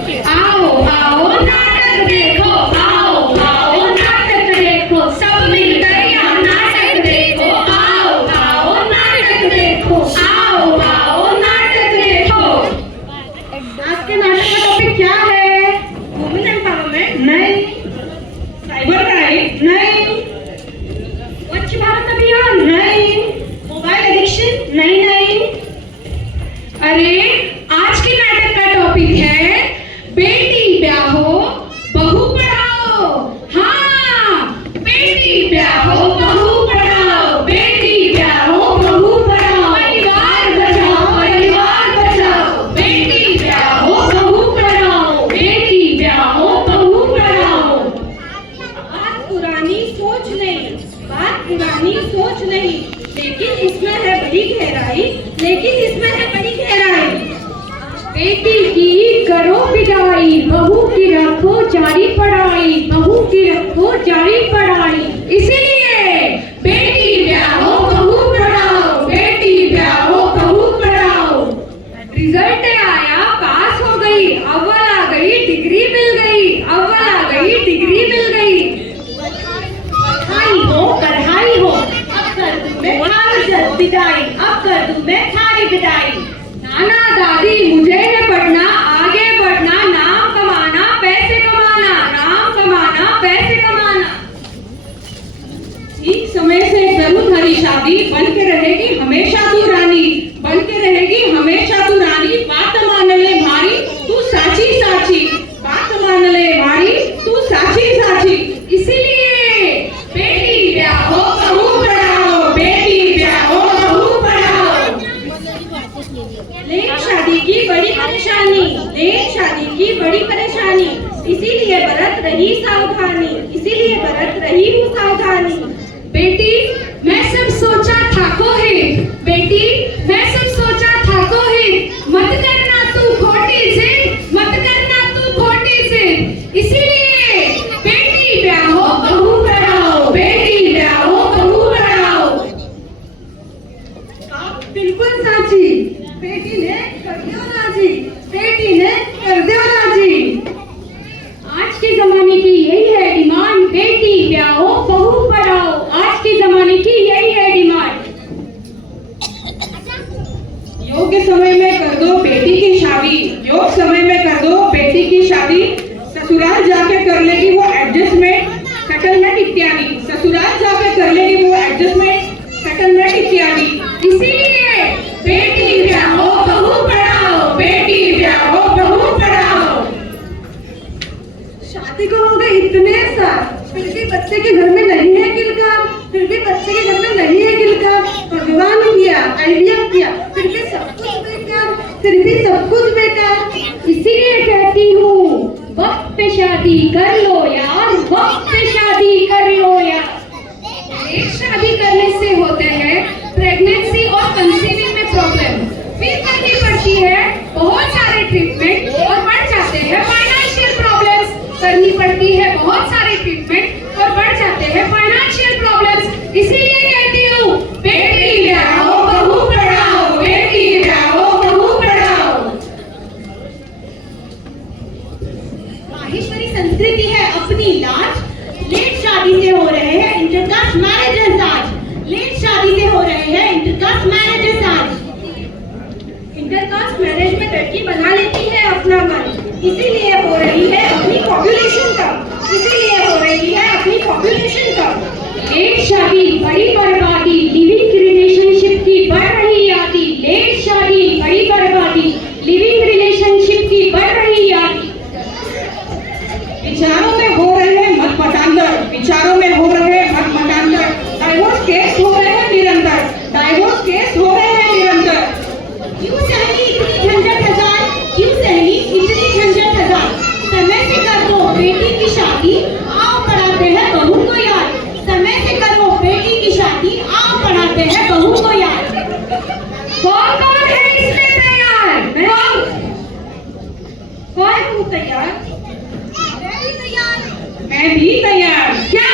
आओ आओ नाटक देखो, आओ आओ नाटक देखो, सब मिलकर यहाँ नाटक देखो, आओ आओ नाटक देखो, आओ आओ नाटक देखो। आज के नाटक का टॉपिक क्या है? Women empowerment? नहीं। Cyber crime? नहीं। स्वच्छ भारत अभियान? नहीं। Mobile addiction? नहीं नहीं। अरे आज के नाटक का टॉपिक है बेटी ब्याहो बहू पढ़ाओ। हाँ, बेटी ब्याहो बहू पढ़ाओ, बेटी ब्याहो बहू पढ़ाओ, परिवार बचाओ परिवार बचाओ, बेटी ब्याहो बहू पढ़ाओ, बेटी ब्याहो बहू पढ़ाओ। बात पुरानी सोच नहीं, बात पुरानी सोच नहीं, लेकिन इसमें है बड़ी गहराई, लेकिन इसमें है बड़ी गहराई। बेटी की करो विदाई, बहू की रखो जारी पढ़ाई, बहू की रखो जारी पढ़ाई। इसीलिए बेटी ब्याहो बहू पढ़ाओ, बेटी ब्याहो बहू पढ़ाओ। रिजल्ट आया, पास हो गई, अव्वल आ गई, डिग्री मिल गई, अव्वल आ गई, डिग्री मिल गई। पढ़ाई हो, अब कर दूं मैं थारी विदाई, अब कर दूं मैं थारी विदाई। नाना दादी मुझे है पढ़ना, आगे बढ़ना, नाम कमाना पैसे कमाना, नाम कमाना पैसे कमाना। ठीक समय से करूं हरी शादी, बन के रहेगी हमेशा तू रानी, बन के रहेगी हमेशा तू रानी। बात मान ले भारी तू साची साची, बात मान ले भारी तू साची साची। इसीलिए बेटी ब्याहो बहू पढ़ाओ, बेटी ब्याहो बहू पढ़ाओ। लेट शादी की बड़ी परेशानी, लेट शादी की बड़ी परेशानी, इसीलिए बरत रही सावधानी, इसीलिए बरत रही हूँ सावधानी। बेटी मैं सब सोचा था को है, बेटी मैं सब सोचा था को है, मत करना तू खोटी जिद, मत करना तू खोटी जिद। इसीलिए बेटी ब्याहो बहू पढ़ाओ, बेटी ब्याहो बहू पढ़ाओ। आप बिल्कुल साची, बेटी ने कर दियो राजी, बेटी ने कर दियो राजी। आज के जमाने की यही है डिमांड, बेटी ब्याहो बहू पढ़ाओ, आज के जमाने की यही है डिमांड। योग्य समय में कर दो बेटी की शादी, योग्य समय में कर दो बेटी की शादी, ससुराल जाके कर लेगी वो एडजस्टमेंट सेटलमेंट इत्यादि, ससुराल जाके कर लेगी वो एडजस्टमेंट सेटलमेंट इत्यादि। इसीलिए बेटी ब्याहो बहू पढ़ाओ, बेटी ब्याहो बहू पढ़ाओ। शादी को हो गए इतने साल, फिर भी बच्चे के घर में नहीं है किलकार, फिर भी बच्चे के घर में नहीं है किलकार। भगवान किया, आईवीएफ किया, फिर भी सब कुछ बेकार, फिर भी सब कुछ बेकार। इसीलिए कहती हूँ वक्त पे शादी कर लो यार, वक्त पे शादी कर लो यार। एक शादी करने से होते हैं प्रेगनेंसी और कंसीविंग में प्रॉब्लम, फिर करनी पड़ती है बहुत सारे ट्रीटमेंट और बढ़ जाते हैं फाइनेंशियल प्रॉब्लम्स, करनी पड़ती है बहुत सारे ट्रीटमेंट और बढ़ जाते हैं फाइनेंशियल प्रॉब्लम्स। इसीलिए कहती हूँ बेटी ब्याहो बहू पढ़ाओ, बेटी ब्याहो बहू पढ़ाओ। माहेश्वरी संस्कृति है अपनी लाज, लेट शादी से हो रहे हैं इंटरकास्ट मैरिजेस आज, लेट शादी से हो रहे हैं इंटरकास्ट मैरिजेस आज। इंटरकास्ट मैरिज में लड़की बना लेती है अपना मन, इसीलिए हो रही है अपनी पॉपुलेशन कम, इसीलिए हो रही है अपनी पॉपुलेशन कम। लेट शादी बड़ी बर्बादी, लिविंग रिलेशनशिप की बढ़ रही यादी, लेट शादी बड़ी बर्बादी, लिविंग रिलेशनशिप की बढ़ रही यादी। विचारों में हो रहे हैं मत मतांतर, विचारों में हो रहे हैं मत मतांतर, डाइवोर्स केस हो रहे हैं निरंतर, डाइवोर्स केस हो रहे हैं निरंतर। क्यों सहनी इतनी झंझट हजार, क्यों सहनी इतनी झंझट हजार, समय से कर दो बेटी की शादी, आओ पढ़ाते हैं बहू को याद, समय से करो बेटी की शादी, आओ पढ़ाते हैं बहू को याद। कौन कौन है इसमें तैयार? कौन हूँ तैयार? मैं भी तैयार। मैं भी तैयार। क्या